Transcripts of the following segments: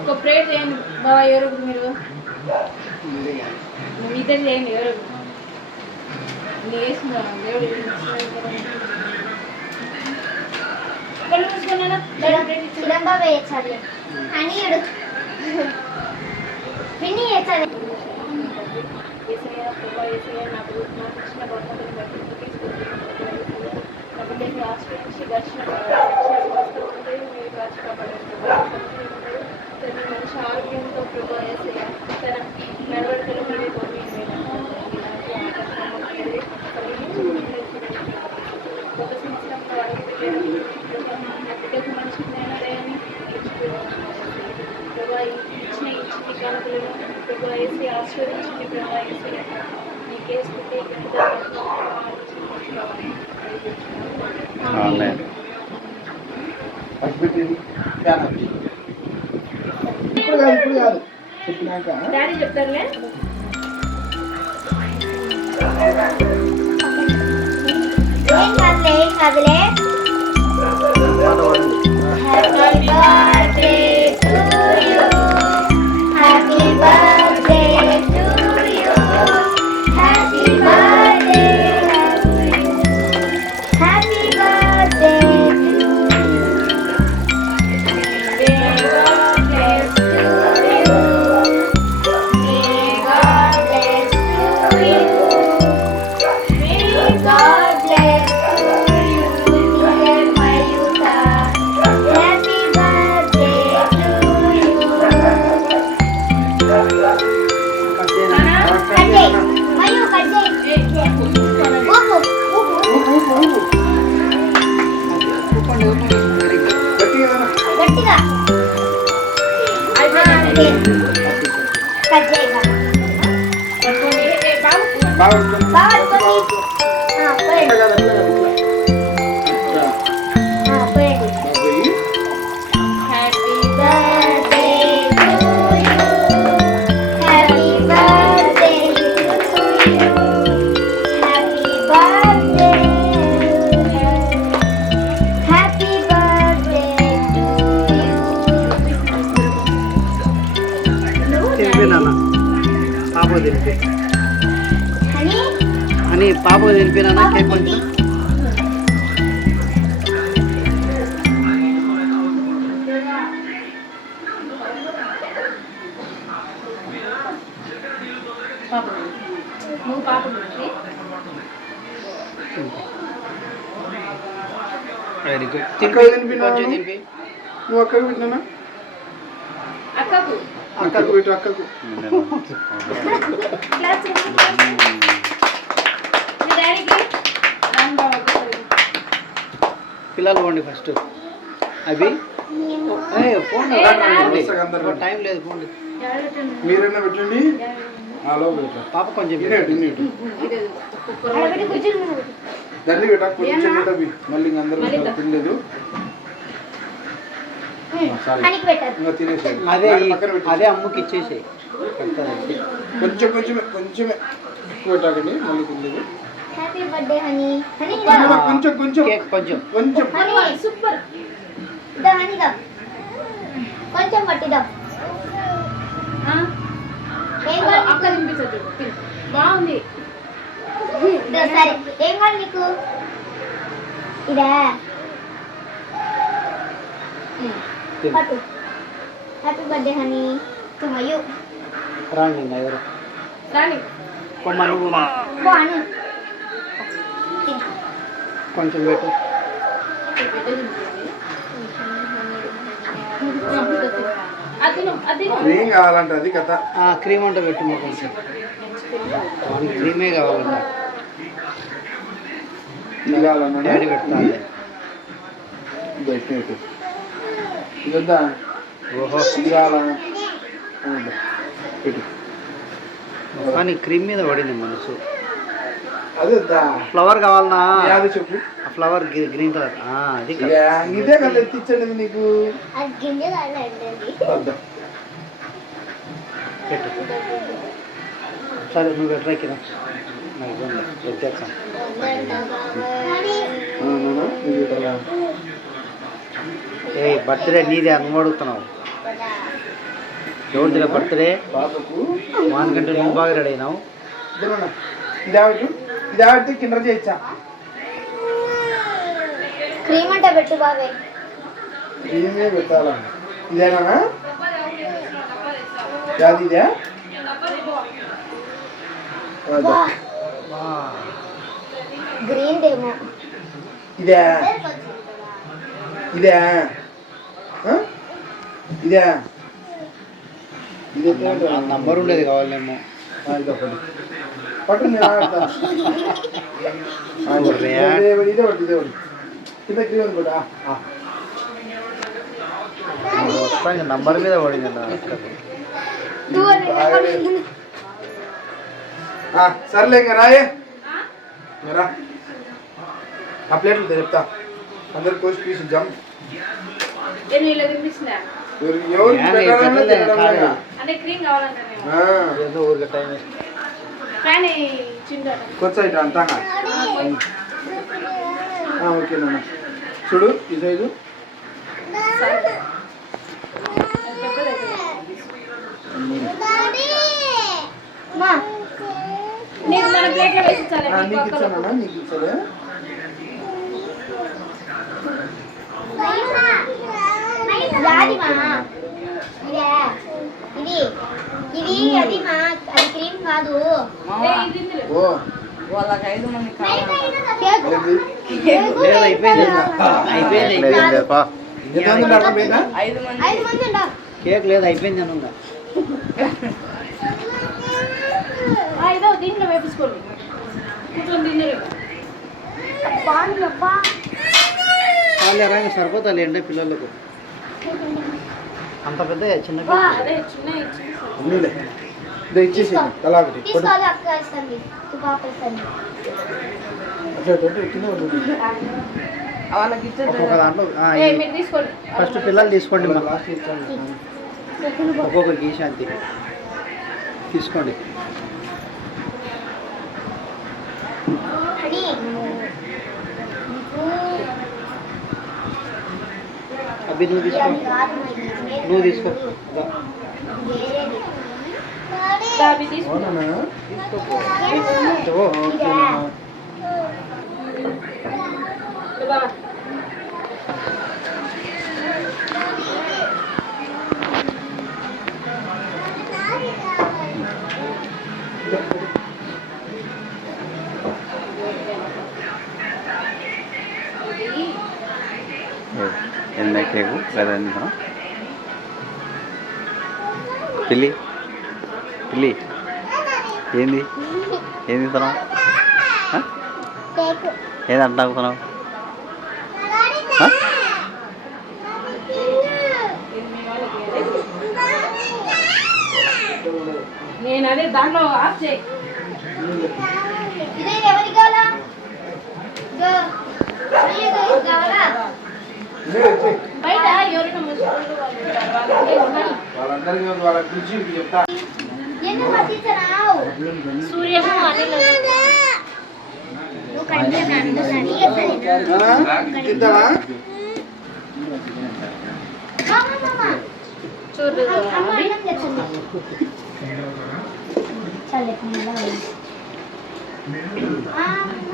ఒక ప్లేట్ చేయండి బాబా. ఎవరు మీరు ఇద్దరు చేయండి. ఎవరు వేసుకున్నాను దేవుడు వేయించాలి అని పిన్ని వేయించాలి. నాకు ఇచ్చిన బహుమతిని బట్టి నా బిడ్డకి ఆశ్రయించి దర్శన మీరు మంచి ఆరోగ్యంతో ప్రభా ఏసయ్య తన నడవడికలు మీరే గత సంవత్సరంలో నా బిడ్డకు మంచి జ్ఞానోదయాన్ని ప్రభా ఇచ్చిన కానుకలను ప్రభా వేసి ఆశీర్వదించింది. ప్రభా వేసి నీకే స్థితి డాడీ చెప్తారులే. ఏం కదలే అని పాప తెలిపినా కేక్ కొంచెం వెరీ గుడ్. తినిపి నువ్వు అక్కకు పెట్టినా అక్కకు పెట్టు అక్కకు. పిల్లలు పోండి ఫస్ట్. అవి టైం లేదు పోండి. మీరైనా పెట్టండి. పాప కొంచెం దాన్ని పెట్ట కొంచెం మళ్ళీ అందరూ తినలేదు. అదే అదే అమ్మకి ఇచ్చేసి కొంచెం కొంచెమే కొంచెమే ఎక్కువ పెట్టాలండి. మళ్ళీ తినలేదు. కొంచెం కొంచెం కొంచెం కొంచెం సూపర్ కొంచెం పట్టిదా బాగుంది. సరే ఏం కాదు నీకు ఇదా పట్టు. హ్యాపీ బర్త్డే హనీ టు మయు. రాండి ఎవరు రాని కొంచెం పెట్టు. క్రీమ్ కావాలంటే అది కథ. క్రీమ్ అంటే పెట్టు కొంచెం. క్రీమే కావాలంట. డాడీ పెడతాను. ఇదా ఓహో ఇది కావాలా కానీ క్రీమ్ మీద పడింది మనసు. అదే ఫ్లవర్ కావాలన్నా అది చెప్పు. ఫ్లవర్ గ్రీన్ కలర్ అది ఇదే కలర్ ఎత్తిచ్చండి నీకు. పెట్టు. సరే నువ్వు పెట్టరా కింద వచ్చేస్తాను. ఏ బర్త్డే నీదే నువ్వు అడుగుతున్నావు ఎవరిదిరా బర్త్డే పాపకు వానికంటే నువ్వు బాగా రెడీ అయినావు ఇదేనా ఇది ఆవిడ కింద చేయొచ్చా క్రీమ్ అంటే పెట్టు బాబాయ్. క్రీమే పెట్టాలా ఇదేనా యాది ఇదే గ్రీన్ డేమో ఇదే ఇదే ఇదే ఇదే నంబర్ ఉండేది కావాలేమో పట్టు నేను ఆడతా ఇదే ఒకటి కింద క్రీమ్ కూడా మొత్తానికి నంబర్ మీద పడింది సర్లే ఇంకా రాయే రా ఆ ప్లేట్లు చెప్తా అందరు కోసి పీసు జమ్ నీళ్ళు తినిపిస్తున్నా ఎవరికి పెట్టాలన్నా తినడంలాగా. అంటే క్రీమ్ కావాలంటే ఏదో ఊరికి టైం కానీ చింటాడు కొత్త ఇట్లా అంతాగా ఓకే నాన్న చూడు ఈ సైజు నీకు మన ప్లేట్లో వేసి ఇచ్చాలి నీకు ఇచ్చానా నీకు ఇచ్చలే ఇది అది మా అది క్రీమ్ కాదు. ఓ వాళ్ళకి 5 మంది ఏంది? లేదు అయిపోయింది అయిపోయింది ఎంతమంది ఉన్నారు మీద? 5 మంది 5 మంది ఉంటారు. కేక్ లేదు అయిపోయింది అనుందా ఇదో దీంట్లో వేపించుకోండి కూర్చొని తిన్నారు వాళ్ళు రంగా సరిపోతాయి అంటే పిల్లలకు అంత పెద్ద చిన్న అదే చిన్న ఉన్నీలే. ఇదో ఇచ్చేసి తలా ఒకటి కొడు. తీసుకోవాలి అక్క ఇస్తుంది పాప ఇస్తుంది. అట్లా పెట్టు, కింద ఉంటుంది. వాళ్ళకి ఇచ్చే ఒక్కొక్క దాంట్లో మీరు తీసుకోండి ఫస్ట్ పిల్లలు తీసుకోండి మా లాస్ట్ ఇచ్చాను. ఒక్కొక్కరికి శాంతి తీసుకోండి అని అభి నువ్వు తీసుకో నువ్వు తీసుకో దా. దాబి తీసుకో అవునా? ఓ, ఓకే నాన్న. బాబా ఏందా కేకు లేదా ఎందుకు పిల్లి పిల్లి ఏంది ఏం తింటున్నావు ఏది అంట తాగుతున్నావు నేను అదే దాంట్లో ఆఫ్ చేయి ఇదే ఎవరికి కావాలా? కావాలా? ఇదే ఇచ్చేయ్. బయట ఎవరైనా ముసుగులు వాళ్ళు ఉంటారు. వాళ్ళంటే ఉండాలి. వాళ్ళందరికీ వాళ్ళ గురించి చెప్తా. ఎందుకు పట్టించరావు? సూర్యము అనిల్ నువ్వు కనిపించాను తింటావా? చూడు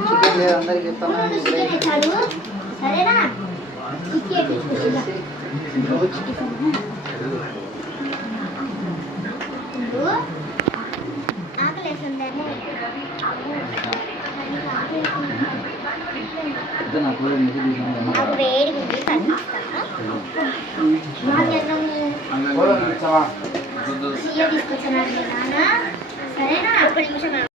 చికెన్ లేదు అందరికి ఇస్తాను సరేనా నాకు నాకు వేడి ఉంది పోదాం, ఇచ్చావా? తీసుకొచ్చాను నాన్న. సరేనా ఒక్క నిమిషం